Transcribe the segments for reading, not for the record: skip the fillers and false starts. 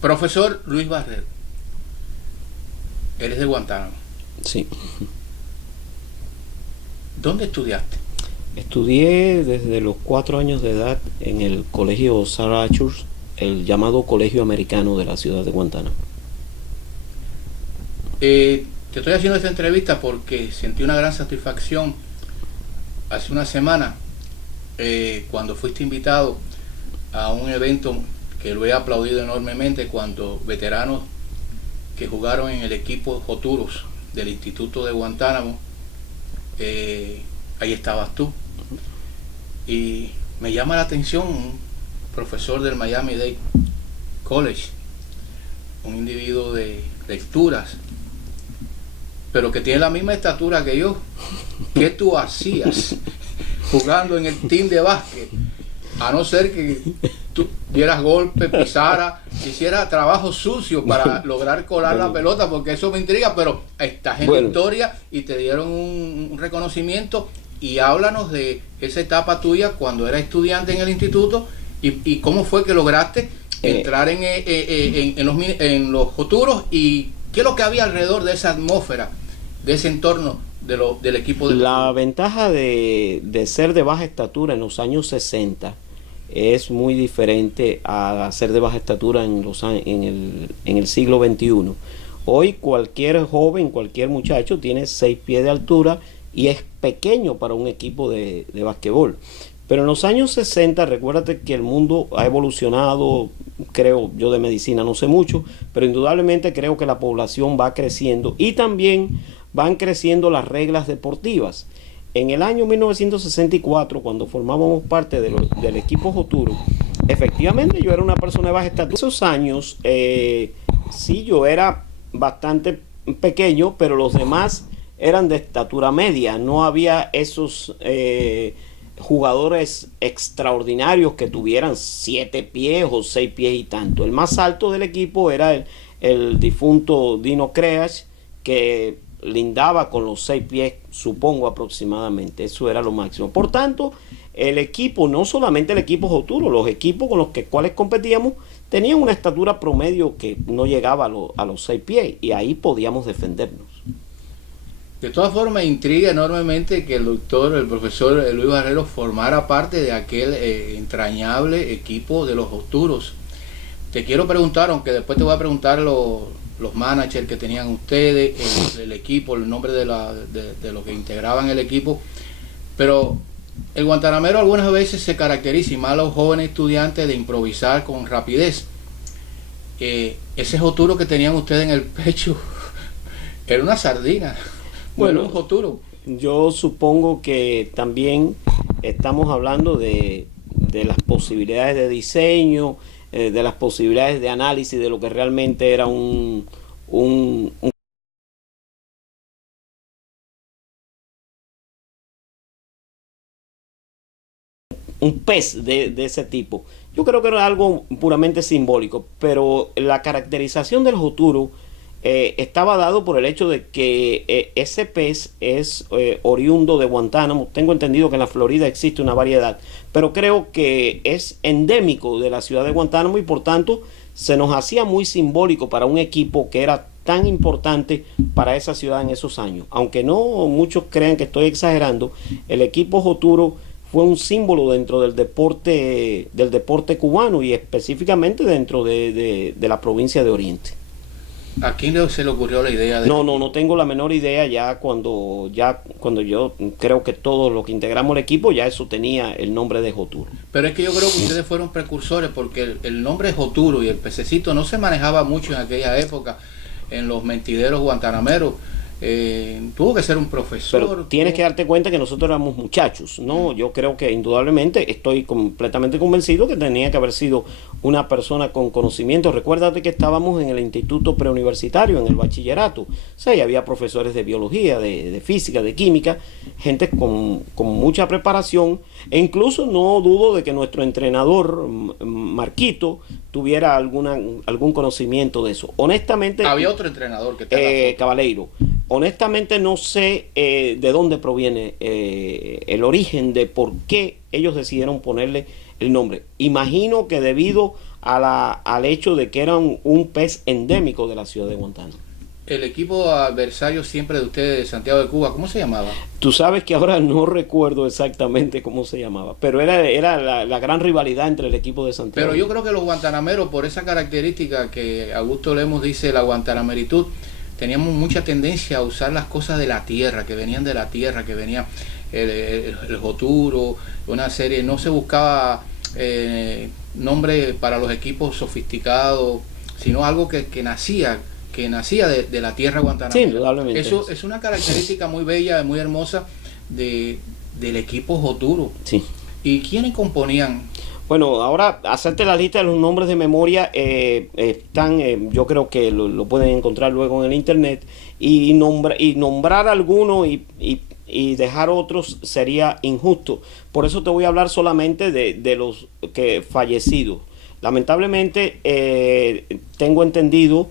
Profesor Luis Barrero, eres de Guantánamo. Sí. ¿Dónde estudiaste? Estudié desde los 4 años de edad en el colegio Sarah Church, el llamado Colegio Americano de la ciudad de Guantánamo. Te estoy haciendo esta entrevista porque sentí una gran satisfacción hace una semana cuando fuiste invitado a un evento que lo he aplaudido enormemente, cuando veteranos que jugaron en el equipo Joturos del Instituto de Guantánamo, ahí estabas tú. Y me llama la atención un profesor del Miami-Dade College, un individuo de lecturas, pero que tiene la misma estatura que yo. ¿Qué tú hacías jugando en el team de básquet? A no ser que tú dieras golpe, pisara, hiciera trabajo sucio para lograr colar la pelota, porque eso me intriga, pero estás en la historia y te dieron un reconocimiento. Y háblanos de esa etapa tuya cuando eras estudiante en el instituto y cómo fue que lograste entrar en los Joturos, y qué es lo que había alrededor de esa atmósfera, de ese entorno del equipo de La Joturos. ventaja de ser de baja estatura en los años 60 es muy diferente a ser de baja estatura en el siglo XXI. Hoy cualquier joven, cualquier muchacho tiene 6 pies de altura y es pequeño para un equipo de basquetbol. Pero en los años 60, recuérdate que el mundo ha evolucionado, creo yo de medicina no sé mucho, pero indudablemente creo que la población va creciendo y también van creciendo las reglas deportivas. En el año 1964, cuando formábamos parte del equipo Joturo, efectivamente yo era una persona de baja estatura. En esos años, sí, yo era bastante pequeño, pero los demás eran de estatura media. No había esos jugadores extraordinarios que tuvieran 7 pies o 6 pies y tanto. El más alto del equipo era el difunto Dino Creach, que lindaba con los 6 pies, supongo, aproximadamente. Eso era lo máximo. Por tanto, el equipo, no solamente el equipo Joturo, los equipos con los cuales competíamos tenían una estatura promedio que no llegaba a los 6 pies, y ahí podíamos defendernos. De todas formas, intriga enormemente que el profesor Luis Barrero formara parte de aquel entrañable equipo de los Joturos. Te quiero preguntar, aunque después te voy a preguntar los managers que tenían ustedes, el equipo, el nombre de los que integraban el equipo, pero el guantanamero algunas veces se caracteriza, y más los jóvenes estudiantes, de improvisar con rapidez. Ese Joturo que tenían ustedes en el pecho era una sardina. Bueno, un Joturo. Yo supongo que también estamos hablando de las posibilidades de diseño, de las posibilidades de análisis de lo que realmente era un pez de ese tipo. Yo creo que era algo puramente simbólico, pero la caracterización del Joturo estaba dado por el hecho de que ese pez es oriundo de Guantánamo. Tengo entendido que en la Florida existe una variedad, pero creo que es endémico de la ciudad de Guantánamo, y por tanto se nos hacía muy simbólico para un equipo que era tan importante para esa ciudad en esos años. Aunque no muchos crean que estoy exagerando, el equipo Joturo fue un símbolo dentro del deporte cubano, y específicamente dentro de la provincia de Oriente. ¿A quién se le ocurrió la idea de...? No tengo la menor idea. Ya cuando yo creo que todos los que integramos el equipo, ya eso tenía el nombre de Joturo. Pero es que yo creo que ustedes fueron precursores, porque el nombre Joturo y el pececito no se manejaba mucho en aquella época en los mentideros guantanameros. Tuvo que ser un profesor. Pero tienes que darte cuenta que nosotros éramos muchachos, ¿no? Yo creo que indudablemente, estoy completamente convencido que tenía que haber sido una persona con conocimiento. Recuérdate que estábamos en el instituto preuniversitario, en el bachillerato. O sea, y había profesores de biología, de física, de química, gente con mucha preparación, e incluso no dudo de que nuestro entrenador, Marquito, tuviera algún conocimiento de eso. Honestamente, había otro entrenador que estaba Cabaleiro. honestamente no sé de dónde proviene el origen de por qué ellos decidieron ponerle el nombre. Imagino que debido al hecho de que eran un pez endémico de la ciudad de Guantánamo. El equipo adversario siempre de ustedes de Santiago de Cuba, ¿cómo se llamaba? Tú sabes que ahora no recuerdo exactamente cómo se llamaba, pero era la gran rivalidad entre el equipo de Santiago. Pero yo creo que los guantanameros, por esa característica que Augusto Lemos dice, la guantanameritud, teníamos mucha tendencia a usar las cosas de la tierra, que venían de la tierra, que venía el joturo, una serie, no se buscaba nombre para los equipos sofisticados, sino algo que nacía de la tierra guantanamera. Sí, indudablemente. Eso es una característica muy bella, muy hermosa del equipo joturo. Sí. ¿Y quiénes componían? Bueno, ahora hacerte la lista de los nombres de memoria están, yo creo que lo pueden encontrar luego en el internet, y nombrar algunos y dejar otros sería injusto. Por eso te voy a hablar solamente de los que fallecidos. Lamentablemente tengo entendido,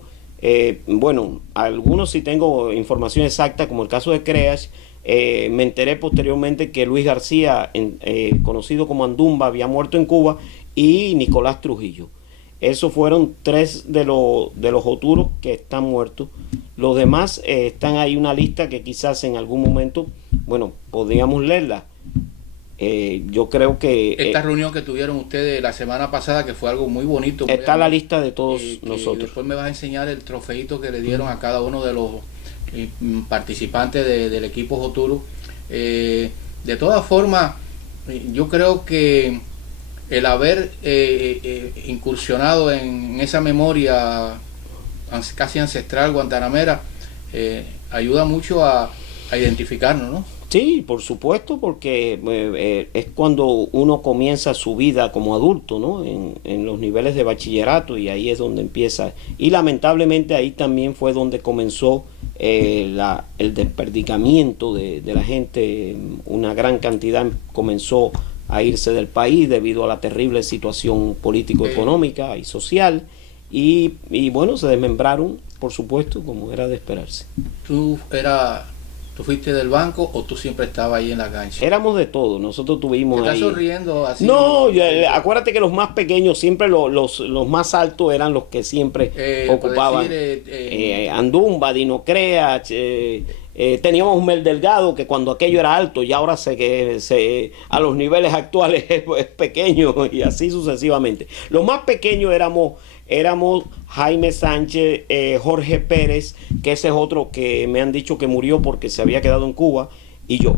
bueno, algunos sí tengo información exacta, como el caso de Creas. Me enteré posteriormente que Luis García, conocido como Andumba, había muerto en Cuba, y Nicolás Trujillo. Esos fueron 3 de los joturos que están muertos. Los demás están ahí, una lista que quizás en algún momento, bueno, podríamos leerla. Yo creo que esta reunión que tuvieron ustedes la semana pasada, que fue algo muy bonito. Está la lista de todos nosotros. Después me vas a enseñar el trofeito que le dieron a cada uno de los participantes del equipo joturo. De todas formas, yo creo que el haber incursionado en esa memoria casi ancestral guantanamera ayuda mucho a identificarnos, ¿no? Sí, por supuesto, porque es cuando uno comienza su vida como adulto, ¿no? En los niveles de bachillerato, y ahí es donde empieza. Y lamentablemente ahí también fue donde comenzó el desperdiciamiento de la gente. Una gran cantidad comenzó a irse del país debido a la terrible situación político-económica y social. Y bueno, se desmembraron, por supuesto, como era de esperarse. ¿Tú fuiste del banco o tú siempre estabas ahí en la cancha? Éramos de todo, nosotros tuvimos ¿Estás ahí... sonriendo así? No, acuérdate que los más pequeños, siempre los más altos eran los que siempre ocupaban. Andumba, Dino Creas, teníamos Mel Delgado, que cuando aquello era alto, y ahora a los niveles actuales es pequeño, y así sucesivamente. Los más pequeños éramos Jaime Sánchez, Jorge Pérez, que ese es otro que me han dicho que murió porque se había quedado en Cuba, y yo.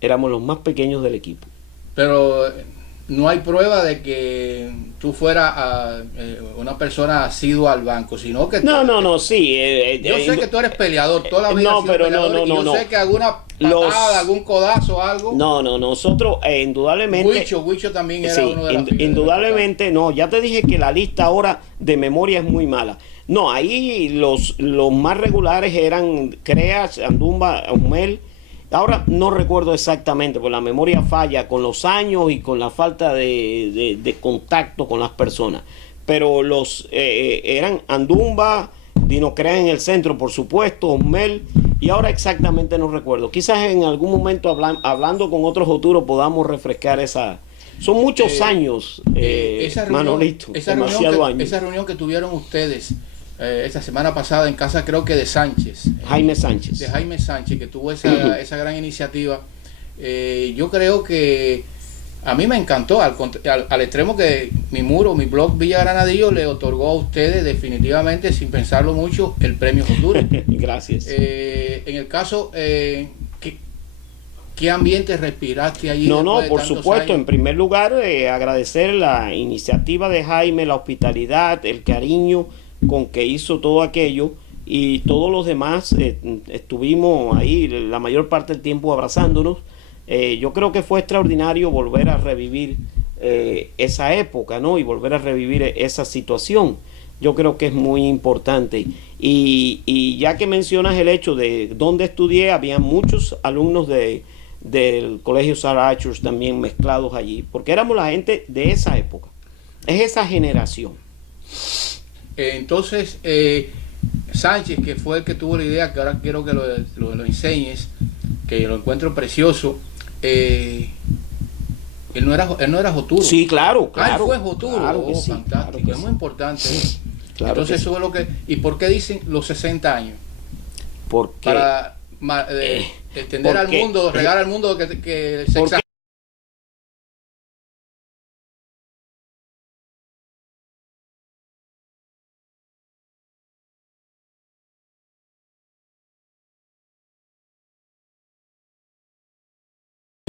Éramos los más pequeños del equipo. Pero no hay prueba de que tú fueras una persona asidua al banco, sino que... Sí. Yo sé que tú eres peleador, toda la vida has sido peleador, yo sé que alguna patada, algún codazo, algo... Nosotros indudablemente... Huicho también era uno de los... Indudablemente, ya te dije que la lista ahora de memoria es muy mala. No, ahí los más regulares eran Creas, Andumba, Humel. Ahora no recuerdo exactamente, porque la memoria falla con los años y con la falta de contacto con las personas. Pero eran Andumba, Dino Creas en el centro, por supuesto, Osmel, y ahora exactamente no recuerdo. Quizás en algún momento hablando con otros joturos podamos refrescar esa... Son muchos años, Manolito, demasiado años. Esa reunión que tuvieron ustedes esta semana pasada en casa, creo que de Sánchez. Jaime Sánchez. De Jaime Sánchez, que tuvo esa gran iniciativa. Yo creo que a mí me encantó, al extremo que mi blog Villa Granadillo le otorgó a ustedes definitivamente, sin pensarlo mucho, el premio Futuro. Gracias. En el caso, ¿qué ambiente respiraste allí? Por supuesto, años? En primer lugar, agradecer la iniciativa de Jaime, la hospitalidad, el cariño con que hizo todo aquello, y todos los demás estuvimos ahí la mayor parte del tiempo abrazándonos. Yo creo que fue extraordinario volver a revivir esa época, ¿no? Y volver a revivir esa situación. Yo creo que es muy importante. Y ya que mencionas el hecho de dónde estudié, había muchos alumnos del Colegio Sarah Archers también mezclados allí, porque éramos la gente de esa época. Es esa generación. Entonces, Sánchez, que fue el que tuvo la idea, que ahora quiero que lo enseñes, que lo encuentro precioso. Él no era Joturo. Sí, claro, Él fue Joturo. Claro que sí, Fantástico, claro que es muy sí. importante. Claro. Entonces eso es lo que... ¿Y por qué dicen los 60 años? Porque Para extender al mundo, regar al mundo que se exagera.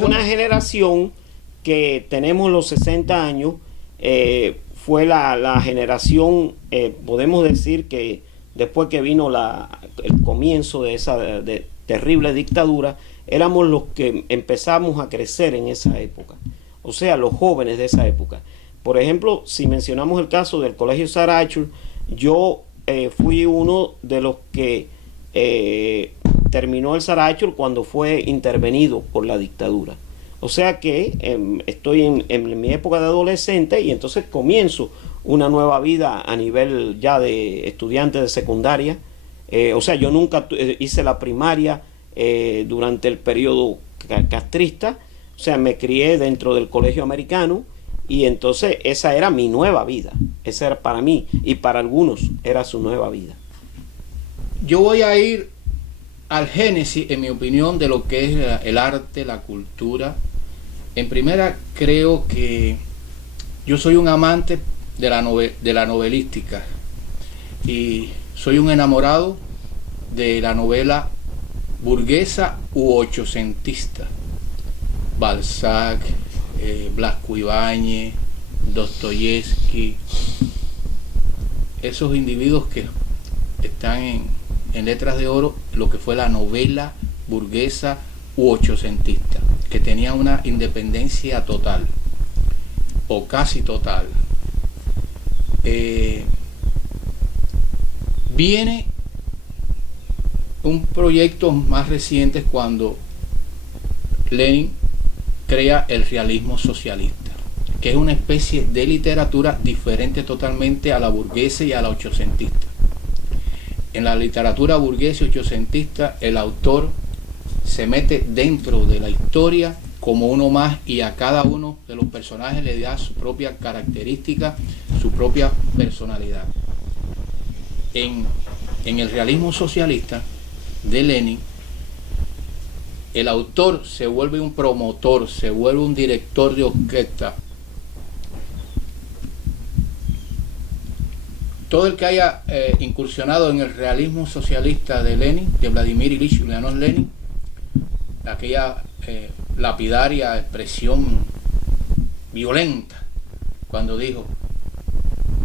Una generación que tenemos los 60 años, fue la generación, podemos decir que después que vino el comienzo de esa terrible dictadura, éramos los que empezamos a crecer en esa época, o sea, los jóvenes de esa época. Por ejemplo, si mencionamos el caso del Colegio Sarachur, yo fui uno de los que terminó el Sarachur cuando fue intervenido por la dictadura. O sea que estoy en mi época de adolescente y entonces comienzo una nueva vida a nivel ya de estudiante de secundaria. O sea, yo nunca hice la primaria durante el periodo castrista. O sea, me crié dentro del colegio americano y entonces esa era mi nueva vida. Esa era para mí y para algunos era su nueva vida. Yo voy a ir al génesis, en mi opinión, de lo que es el arte, la cultura. En primera, creo que yo soy un amante de la novelística y soy un enamorado de la novela burguesa u ochocentista. Balzac, Blasco Ibáñez, Dostoyevsky, esos individuos que están en letras de oro, lo que fue la novela burguesa u ochocentista, que tenía una independencia total o casi total. Viene un proyecto más reciente cuando Lenin crea el realismo socialista, que es una especie de literatura diferente totalmente a la burguesa y a la ochocentista. En la literatura burguesa y ochocentista, el autor se mete dentro de la historia como uno más y a cada uno de los personajes le da su propia característica, su propia personalidad. En el realismo socialista de Lenin, el autor se vuelve un promotor, se vuelve un director de orquesta. Todo el que haya incursionado en el realismo socialista de Lenin, de Vladimir Ilich Ulyanov Lenin, aquella lapidaria expresión violenta cuando dijo: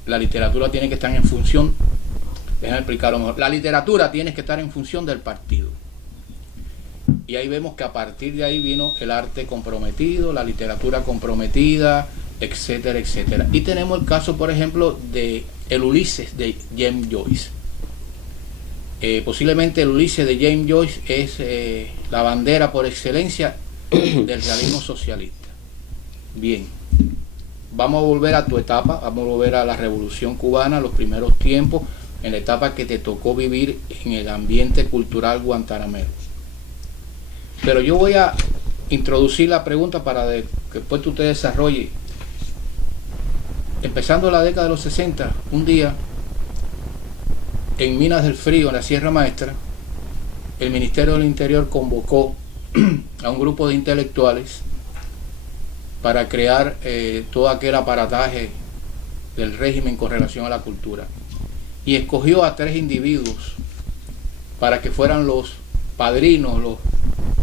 la literatura tiene que estar en función, déjame explicarlo mejor, la literatura tiene que estar en función del partido. Y ahí vemos que a partir de ahí vino el arte comprometido, la literatura comprometida, etcétera, etcétera. Y tenemos el caso, por ejemplo, de el Ulises de James Joyce. Posiblemente el Ulises de James Joyce es la bandera por excelencia del realismo socialista. Bien, vamos a volver a tu etapa, vamos a volver a la Revolución Cubana, los primeros tiempos, en la etapa que te tocó vivir en el ambiente cultural guantanamero. Pero yo voy a introducir la pregunta para que después tú te desarrolles. Empezando la década de los 60, un día, en Minas del Frío, en la Sierra Maestra, el Ministerio del Interior convocó a un grupo de intelectuales para crear todo aquel aparataje del régimen con relación a la cultura. Y escogió a 3 individuos para que fueran los padrinos,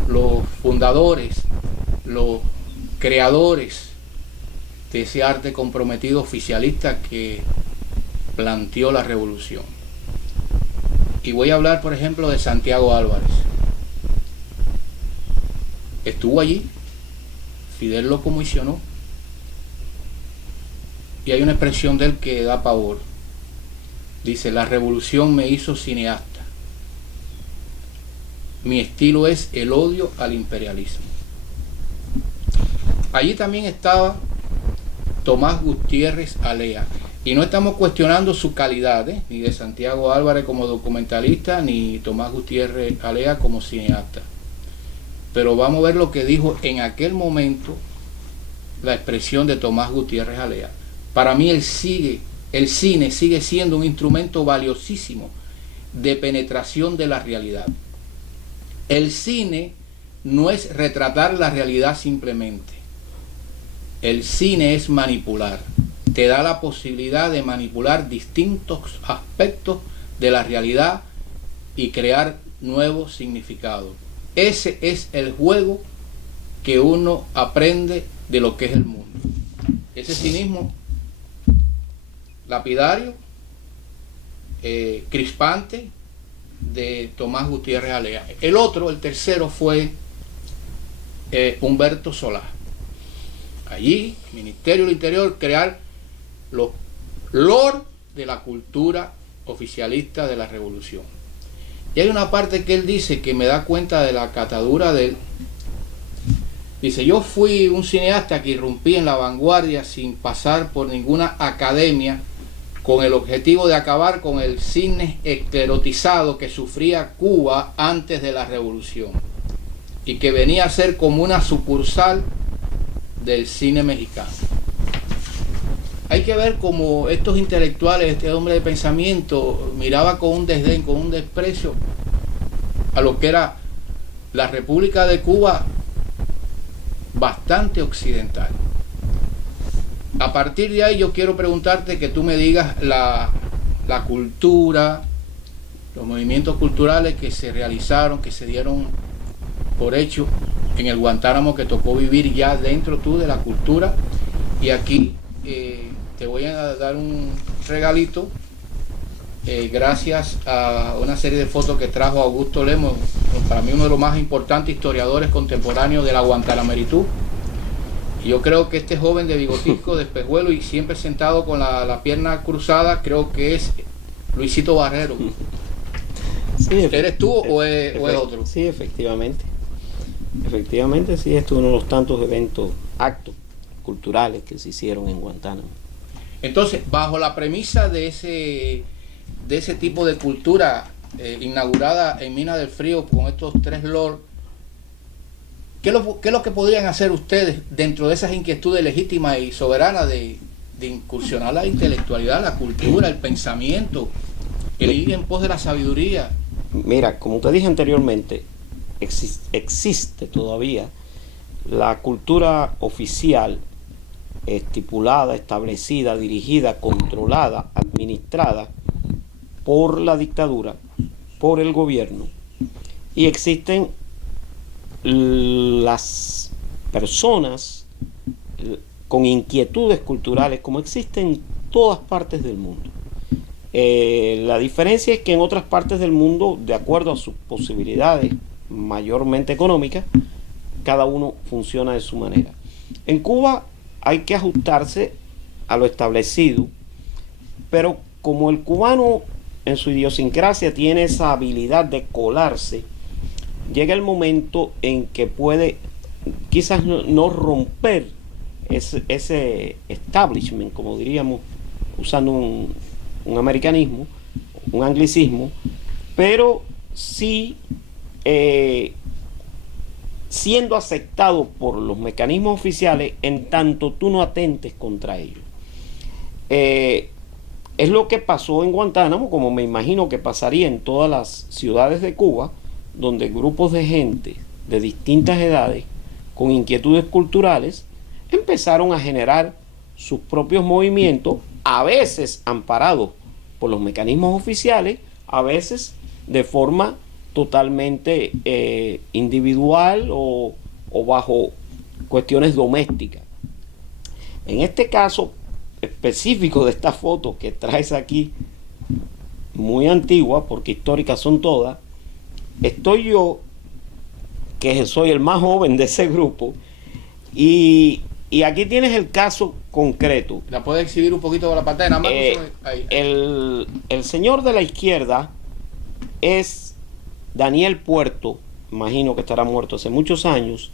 los fundadores, los creadores de ese arte comprometido oficialista que planteó la revolución. Y voy a hablar, por ejemplo, de Santiago Álvarez. Estuvo allí, Fidel lo comisionó, y hay una expresión de él que da pavor. Dice: la revolución me hizo cineasta. Mi estilo es el odio al imperialismo. Allí también estaba Tomás Gutiérrez Alea. Y no estamos cuestionando su calidad, ni de Santiago Álvarez como documentalista, ni Tomás Gutiérrez Alea como cineasta. Pero vamos a ver lo que dijo en aquel momento la expresión de Tomás Gutiérrez Alea. Para mí el cine sigue siendo un instrumento valiosísimo de penetración de la realidad. El cine no es retratar la realidad simplemente. El cine es manipular. Te da la posibilidad de manipular distintos aspectos de la realidad y crear nuevos significados. Ese es el juego que uno aprende de lo que es el mundo. Ese cinismo lapidario, crispante, de Tomás Gutiérrez Alea. El otro, el tercero, fue Humberto Solá. Allí, Ministerio del Interior, crear los lore de la cultura oficialista de la revolución. Y hay una parte que él dice que me da cuenta de la catadura de él. Dice: yo fui un cineasta que irrumpí en la vanguardia sin pasar por ninguna academia, con el objetivo de acabar con el cine esclerotizado que sufría Cuba antes de la revolución y que venía a ser como una sucursal del cine mexicano. Hay que ver cómo estos intelectuales, este hombre de pensamiento, miraba con un desdén, con un desprecio a lo que era la República de Cuba, bastante occidental. A partir de ahí yo quiero preguntarte que tú me digas la cultura, los movimientos culturales que se realizaron, que se dieron por hecho en el Guantánamo, que tocó vivir ya dentro tú de la cultura. Y aquí te voy a dar un regalito, gracias a una serie de fotos que trajo Augusto Lemos, para mí uno de los más importantes historiadores contemporáneos de la Guantanameritud. Y yo creo que este joven de bigotico, de espejuelo y siempre sentado con la pierna cruzada, creo que es Luisito Barrero. Sí, ¿eres tú o es otro? Sí, efectivamente. Efectivamente, sí, esto es uno de los tantos eventos, actos culturales que se hicieron en Guantánamo. Entonces, bajo la premisa de ese tipo de cultura inaugurada en Mina del Frío con estos tres lords, ¿qué es lo que podrían hacer ustedes dentro de esas inquietudes legítimas y soberanas de incursionar la intelectualidad, la cultura, el pensamiento, el ir en pos de la sabiduría? Mira, como te dije anteriormente, existe todavía la cultura oficial estipulada, establecida, dirigida, controlada, administrada por la dictadura, por el gobierno, y existen las personas con inquietudes culturales, como existen en todas partes del mundo. La diferencia es que en otras partes del mundo, de acuerdo a sus posibilidades mayormente económicas, cada uno funciona de su manera. En Cuba hay que ajustarse a lo establecido, pero como el cubano en su idiosincrasia tiene esa habilidad de colarse, llega el momento en que puede quizás no romper ese establishment, como diríamos, usando un americanismo, un anglicismo, pero sí siendo aceptado por los mecanismos oficiales en tanto tú no atentes contra ellos. Es lo que pasó en Guantánamo, como me imagino que pasaría en todas las ciudades de Cuba, donde grupos de gente de distintas edades con inquietudes culturales empezaron a generar sus propios movimientos, a veces amparados por los mecanismos oficiales, a veces de forma totalmente individual o bajo cuestiones domésticas. En este caso específico de esta foto que traes aquí, muy antigua, porque históricas son todas, estoy yo, que soy el más joven de ese grupo, y aquí tienes el caso concreto. ¿La puedes exhibir un poquito con la pantalla? Nada más ahí. El señor de la izquierda es Daniel Puerto, imagino que estará muerto hace muchos años,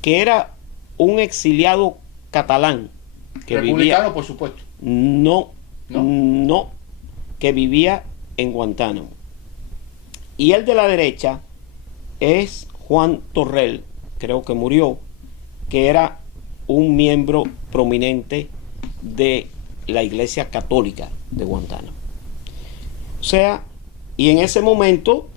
que era un exiliado catalán. Que republicano, vivía, por supuesto. No, ¿no? No, que vivía en Guantánamo. Y el de la derecha es Juan Torrel, creo que murió, que era un miembro prominente de la Iglesia Católica de Guantánamo. O sea, y en ese momento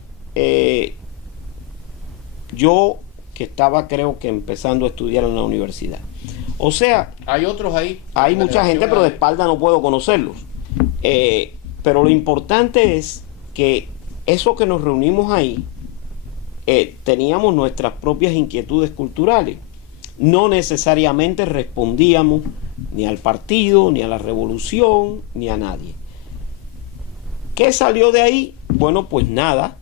yo que estaba creo que empezando a estudiar en la universidad. O sea, hay otros ahí. Hay mucha gente, pero de espalda no puedo conocerlos. Pero lo importante es que eso que nos reunimos ahí, teníamos nuestras propias inquietudes culturales. No necesariamente respondíamos ni al partido, ni a la revolución, ni a nadie. ¿Qué salió de ahí? Bueno, pues nada,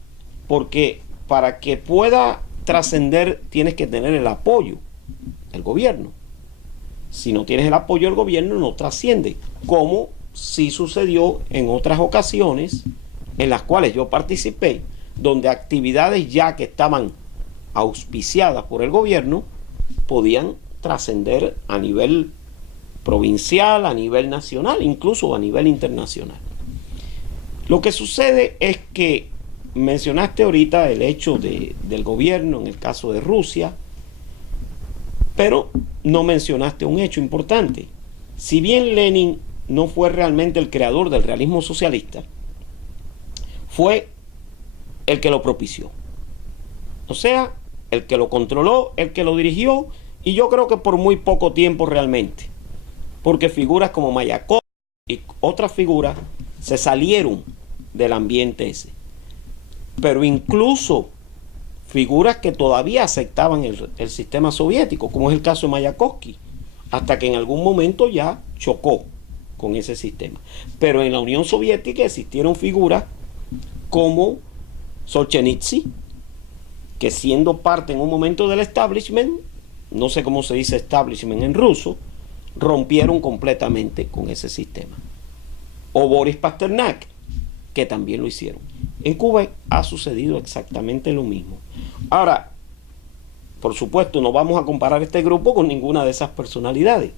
porque para que pueda trascender tienes que tener el apoyo del gobierno. Si no tienes el apoyo del gobierno, no trasciende, como sí sucedió en otras ocasiones en las cuales yo participé, donde actividades ya que estaban auspiciadas por el gobierno podían trascender a nivel provincial, a nivel nacional, incluso a nivel internacional. Lo que sucede es que mencionaste ahorita el hecho del gobierno en el caso de Rusia, pero no mencionaste un hecho importante. Si bien Lenin no fue realmente el creador del realismo socialista, fue el que lo propició. O sea, el que lo controló, el que lo dirigió, y yo creo que por muy poco tiempo realmente, porque figuras como Mayakovsky y otras figuras se salieron del ambiente ese. Pero incluso figuras que todavía aceptaban el sistema soviético, como es el caso de Mayakovsky, hasta que en algún momento ya chocó con ese sistema. Pero en la Unión Soviética existieron figuras como Solzhenitsyn, que siendo parte en un momento del establishment, no sé cómo se dice establishment en ruso, rompieron completamente con ese sistema. O Boris Pasternak, que también lo hicieron. En Cuba ha sucedido exactamente lo mismo. Ahora, por supuesto, no vamos a comparar este grupo con ninguna de esas personalidades,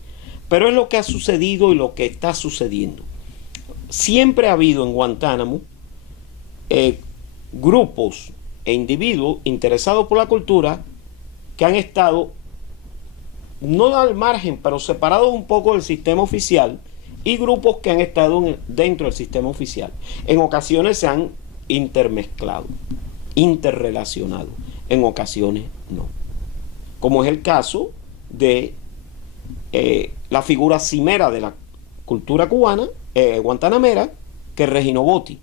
pero es lo que ha sucedido y lo que está sucediendo. Siempre ha habido en Guantánamo grupos e individuos interesados por la cultura que han estado no al margen, pero separados un poco del sistema oficial, y grupos que han estado dentro del sistema oficial. En ocasiones se han intermezclado, interrelacionado, en ocasiones no. Como es el caso de la figura cimera de la cultura cubana, guantanamera, que es Regino Botti,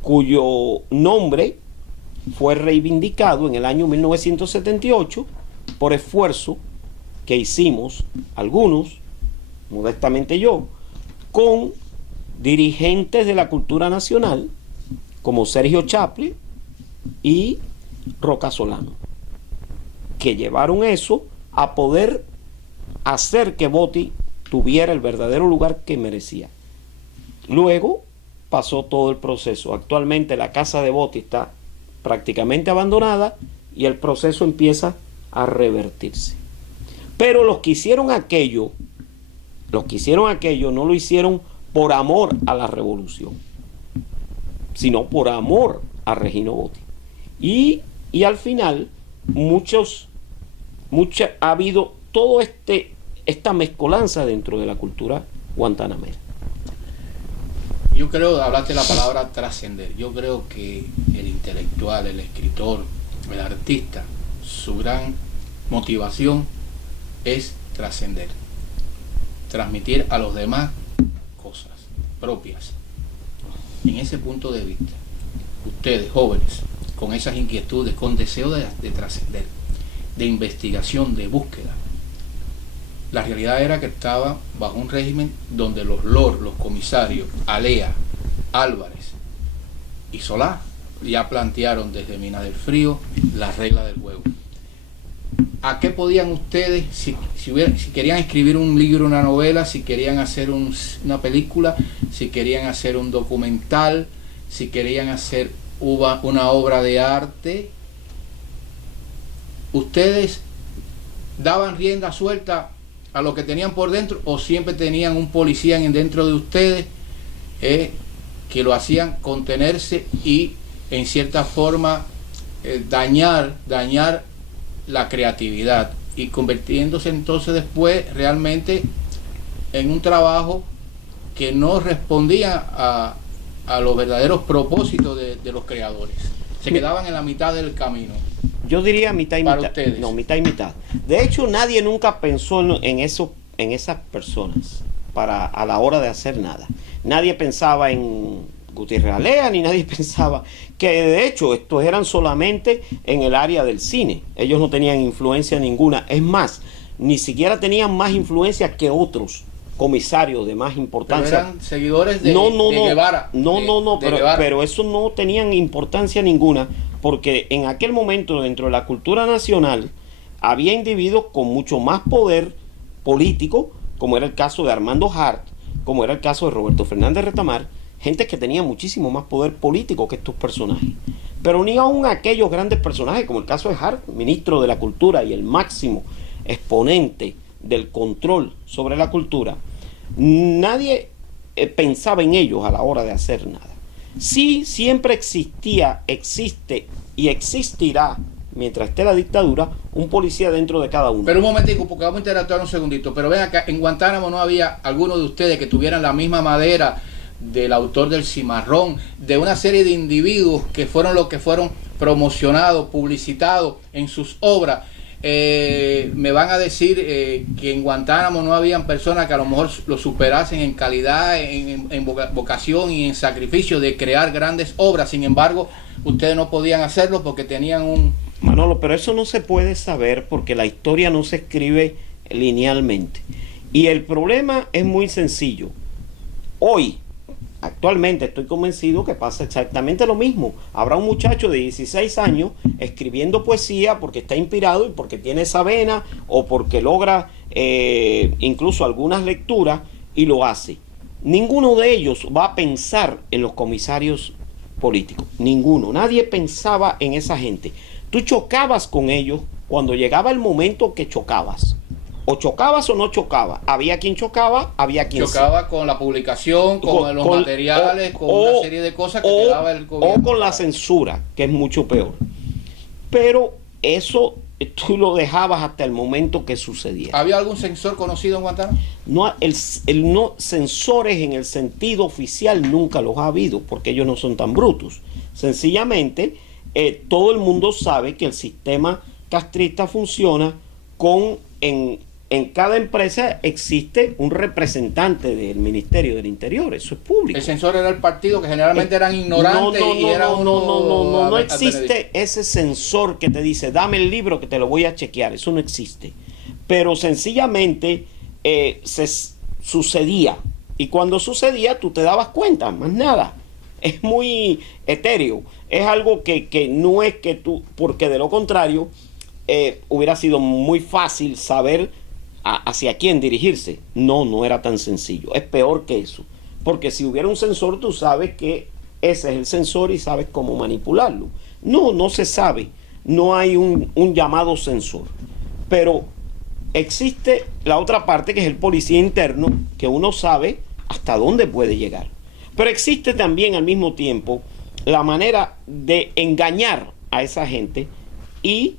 cuyo nombre fue reivindicado en el año 1978 por esfuerzo que hicimos algunos, modestamente yo, con dirigentes de la cultura nacional como Sergio Chaplin y Roca Solano, que llevaron eso a poder hacer que Botti tuviera el verdadero lugar que merecía. Luego pasó todo el proceso. Actualmente la casa de Botti está prácticamente abandonada y el proceso empieza a revertirse. Pero los que hicieron aquello no lo hicieron por amor a la revolución, sino por amor a Regino Botti. Y al final, ha habido todo esta mezcolanza dentro de la cultura guantanamera. Yo creo, hablaste la palabra trascender. Yo creo que el intelectual, el escritor, el artista, su gran motivación es trascender, transmitir a los demás cosas propias. En ese punto de vista, ustedes jóvenes, con esas inquietudes, con deseo de trascender, de investigación, de búsqueda, la realidad era que estaba bajo un régimen donde los lords, los comisarios, Alea, Álvarez y Solá ya plantearon desde Mina del Frío las reglas del juego. ¿A qué podían ustedes, si querían escribir un libro, una novela, si querían hacer una película, si querían hacer un documental, si querían hacer una obra de arte, ustedes daban rienda suelta a lo que tenían por dentro, o siempre tenían un policía dentro de ustedes es que lo hacían contenerse y en cierta forma dañar la creatividad, y convirtiéndose entonces después realmente en un trabajo que no respondía a los verdaderos propósitos de los creadores. Se quedaban en la mitad del camino. Yo diría mitad y para mitad. ustedes. No, mitad y mitad. De hecho, nadie nunca pensó en esas personas a la hora de hacer nada. Nadie pensaba en Gutiérrez Alea, ni nadie pensaba que de hecho estos eran solamente en el área del cine. Ellos no tenían influencia ninguna. Es más, ni siquiera tenían más influencia que otros comisarios de más importancia. Pero eran seguidores de Guevara. Pero eso no tenían importancia ninguna, porque en aquel momento dentro de la cultura nacional había individuos con mucho más poder político, como era el caso de Armando Hart, como era el caso de Roberto Fernández Retamar, gente que tenía muchísimo más poder político que estos personajes. Pero ni aún aquellos grandes personajes, como el caso de Hart, ministro de la Cultura y el máximo exponente del control sobre la cultura, nadie pensaba en ellos a la hora de hacer nada. Sí, siempre existe y existirá, mientras esté la dictadura, un policía dentro de cada uno. Pero un momentico, porque vamos a interactuar un segundito. Pero ven acá, en Guantánamo no había alguno de ustedes que tuvieran la misma madera del autor del Cimarrón, de una serie de individuos que fueron los que fueron promocionados, publicitados en sus obras. Me van a decir que en Guantánamo no habían personas que a lo mejor lo superasen en calidad, en vocación y en sacrificio de crear grandes obras. Sin embargo, ustedes no podían hacerlo porque tenían un... Manolo, pero eso no se puede saber porque la historia no se escribe linealmente. Y el problema es muy sencillo. Hoy, actualmente estoy convencido que pasa exactamente lo mismo. Habrá un muchacho de 16 años escribiendo poesía porque está inspirado y porque tiene esa vena o porque logra incluso algunas lecturas y lo hace. Ninguno de ellos va a pensar en los comisarios políticos. Ninguno. Nadie pensaba en esa gente. Tú chocabas con ellos cuando llegaba el momento que chocabas. O chocabas o no chocabas. Había quien chocaba, había quien chocaba con la publicación, con los materiales, con una serie de cosas que te daba el gobierno. O con la censura, que es mucho peor. Pero eso tú lo dejabas hasta el momento que sucediera. ¿Había algún censor conocido en Guantánamo? No, no, censores en el sentido oficial nunca los ha habido, porque ellos no son tan brutos. Sencillamente, todo el mundo sabe que el sistema castrista funciona en cada empresa existe un representante del Ministerio del Interior, eso es público. El censor era el partido, que generalmente eran ignorantes y era uno... No existe ese censor que te dice, dame el libro que te lo voy a chequear, eso no existe. Pero sencillamente sucedía, y cuando sucedía tú te dabas cuenta, más nada. Es muy etéreo, es algo que no es que tú, porque de lo contrario, hubiera sido muy fácil saber hacia quién dirigirse. No era tan sencillo. Es peor que eso. Porque si hubiera un censor, tú sabes que ese es el censor y sabes cómo manipularlo. No se sabe. No hay un llamado censor. Pero existe la otra parte, que es el policía interno, que uno sabe hasta dónde puede llegar. Pero existe también al mismo tiempo la manera de engañar a esa gente, y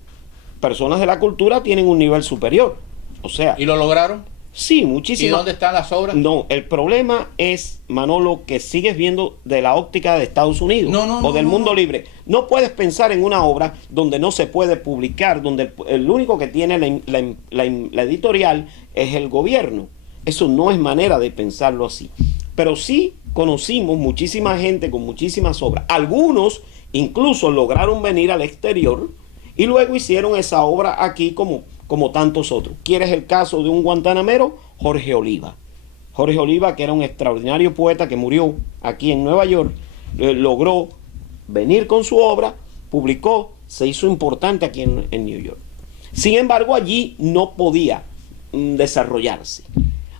personas de la cultura tienen un nivel superior. O sea, ¿y lo lograron? Sí, muchísimo. ¿Y dónde están las obras? No, el problema es, Manolo, que sigues viendo de la óptica de Estados Unidos o del mundo libre. No puedes pensar en una obra donde no se puede publicar, donde el único que tiene la editorial es el gobierno. Eso no es manera de pensarlo así. Pero sí conocimos muchísima gente con muchísimas obras. Algunos incluso lograron venir al exterior y luego hicieron esa obra aquí como tantos otros. ¿Quieres el caso de un guantanamero? Jorge Oliva. Jorge Oliva, que era un extraordinario poeta que murió aquí en Nueva York, logró venir con su obra, publicó, se hizo importante aquí en New York. Sin embargo, allí no podía desarrollarse.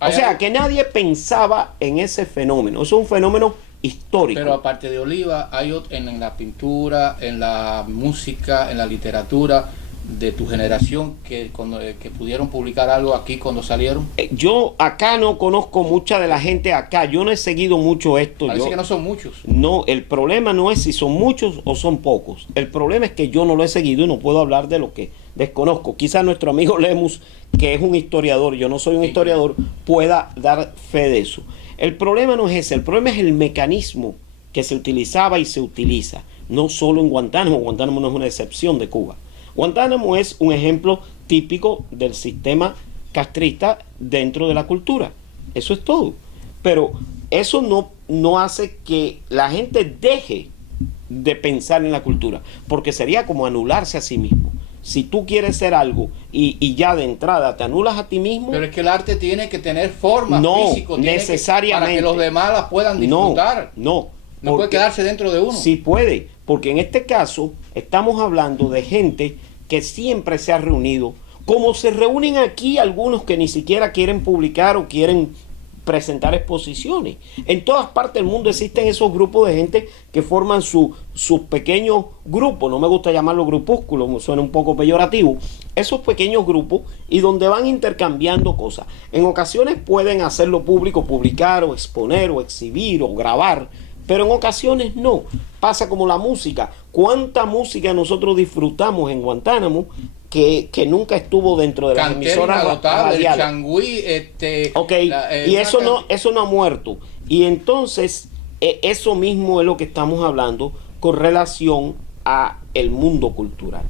O sea, que nadie pensaba en ese fenómeno. Eso es un fenómeno histórico. Pero aparte de Oliva, hay en la pintura, en la música, en la literatura, de tu generación que pudieron publicar algo aquí cuando salieron? Yo acá no conozco mucha de la gente acá. Yo no he seguido mucho esto. Parece que no son muchos. No, el problema no es si son muchos o son pocos. El problema es que yo no lo he seguido y no puedo hablar de lo que desconozco. Quizás nuestro amigo Lemus, que es un historiador, yo no soy un historiador, pueda dar fe de eso. El problema no es ese, el problema es el mecanismo que se utilizaba y se utiliza. No solo en Guantánamo. Guantánamo no es una excepción de Cuba. Guantánamo es un ejemplo típico del sistema castrista dentro de la cultura. Eso es todo. Pero eso no hace que la gente deje de pensar en la cultura, porque sería como anularse a sí mismo. Si tú quieres ser algo y ya de entrada te anulas a ti mismo... Pero es que el arte tiene que tener forma, físico, necesariamente. Para que los demás la puedan disfrutar. No puede quedarse dentro de uno. Sí puede, porque en este caso estamos hablando de gente que siempre se ha reunido, como se reúnen aquí algunos que ni siquiera quieren publicar o quieren presentar exposiciones. En todas partes del mundo existen esos grupos de gente que forman sus pequeños grupos, no me gusta llamarlo grupúsculos, suena un poco peyorativo, esos pequeños grupos, y donde van intercambiando cosas. En ocasiones pueden hacerlo público, publicar o exponer o exhibir o grabar, pero en ocasiones no. Pasa como la música. ¿Cuánta música nosotros disfrutamos en Guantánamo que nunca estuvo dentro de las emisoras radiales? El changüí, y eso no ha muerto. Y entonces eso mismo es lo que estamos hablando con relación a el mundo cultural.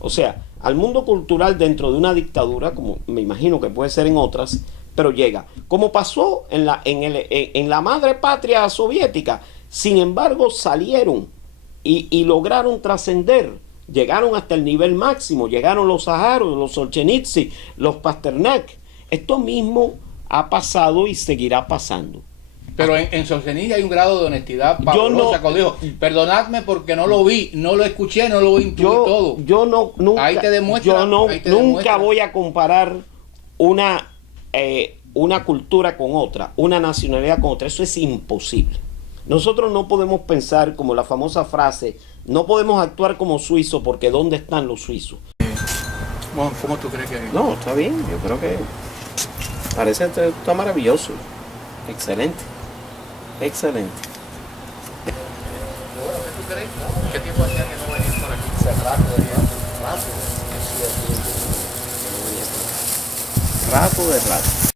O sea, al mundo cultural dentro de una dictadura, como me imagino que puede ser en otras, pero llega, como pasó en la madre patria soviética. Sin embargo, salieron y lograron trascender, llegaron hasta el nivel máximo, llegaron los Sájaros, los Solzhenitsyn, los Pasternak. Esto mismo ha pasado y seguirá pasando. Pero en Solzhenitsyn hay un grado de honestidad pavorosa, cuando dijo, perdonadme porque no lo vi, no lo escuché, no lo intuí todo. Ahí te demuestra, nunca voy a comparar una cultura con otra, una nacionalidad con otra. Eso es imposible. Nosotros no podemos pensar como la famosa frase, no podemos actuar como suizos porque ¿dónde están los suizos? Bueno, ¿cómo tú crees que es? No, está bien, yo creo que parece que está maravilloso. Excelente. Excelente. Bueno, ¿qué tú crees? ¿Qué tiempo hacía que no venían por aquí? Hace rato de rato. Rato de rato.